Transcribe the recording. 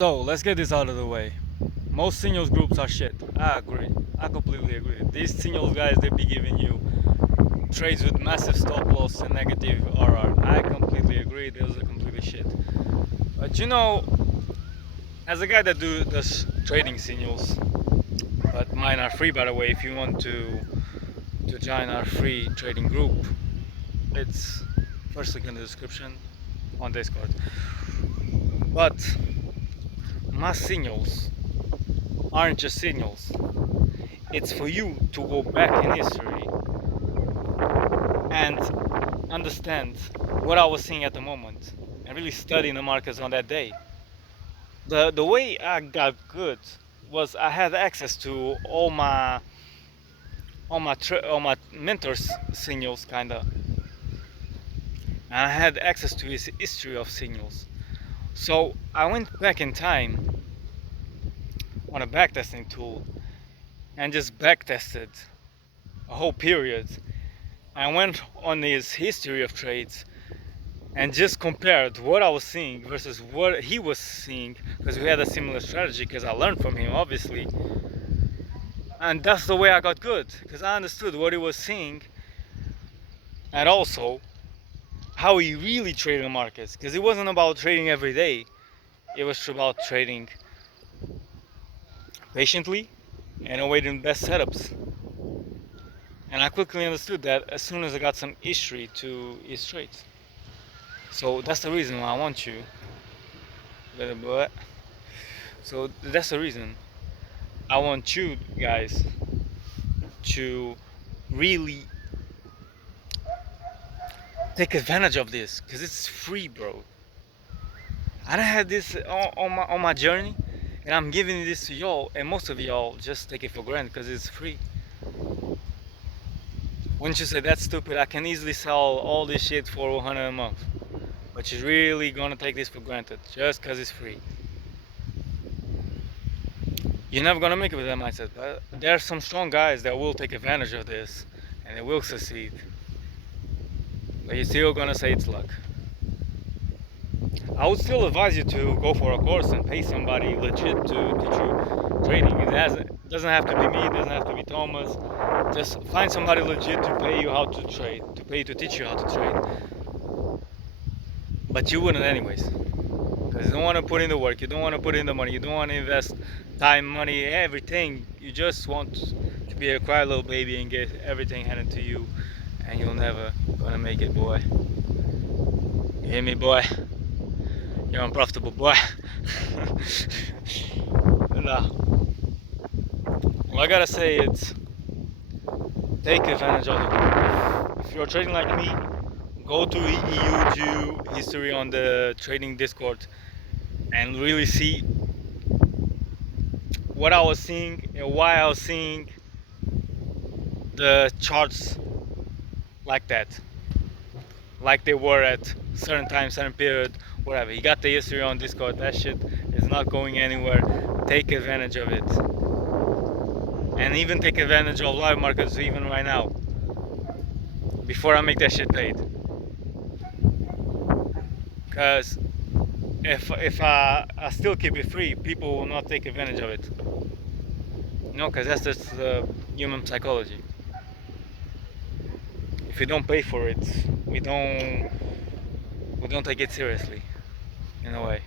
So let's get this out of the way. Most seniors groups are shit. I agree. I completely agree. These seniors guys, they be giving you trades with massive stop loss and negative RR. I completely agree. Those are completely shit. But as a guy that does trading signals, but mine are free by the way. If you want to join our free trading group, it's first link in the description on Discord. But my signals aren't just signals. It's for you to go back in history and understand what I was seeing at the moment and really studying the markets on that day. The way I got good was I had access to all my mentors signals kinda, and I had access to his history of signals. So I went back in time on a backtesting tool and just backtested a whole period. I went on his history of trades and just compared what I was seeing versus what he was seeing, because we had a similar strategy, because I learned from him obviously. And that's the way I got good, because I understood what he was seeing and also how he really traded the markets, because it wasn't about trading every day, it was about trading patiently and awaiting best setups. And I quickly understood that as soon as I got some history to his trades. So that's the reason why I want you, little boy. So that's the reason I want you guys to really take advantage of this, because it's free, bro. I done had this on my journey, and I'm giving this to y'all, and most of y'all just take it for granted because it's free. Wouldn't you say that's stupid? I can easily sell all this shit for 100 a month, but you're really gonna take this for granted just because it's free. You're never gonna make it with that mindset, but there are some strong guys that will take advantage of this and they will succeed. But you're still gonna say it's luck. I would still advise you to go for a course and pay somebody legit to teach you trading. Doesn't have to be me, it doesn't have to be Thomas. Just find somebody legit to pay you how to trade, to pay to teach you how to trade. But you wouldn't anyways. Because you don't want to put in the work, you don't want to put in the money, you don't want to invest time, money, everything. You just want to be a quiet little baby and get everything handed to you, and you'll never gonna make it, boy. You hear me, boy? You're unprofitable, boy. Nah. All I gotta say is take advantage of it. If you're trading like me, go to EU history on the trading Discord and really see what I was seeing and why I was seeing the charts like that, like they were at certain time, certain period, whatever. You got the history on Discord. That shit is not going anywhere. Take advantage of it, and even take advantage of live markets even right now. Before I make that shit paid, because if I still keep it free, people will not take advantage of it. No, because that's just human psychology. If we don't pay for it, we don't take it seriously in a way.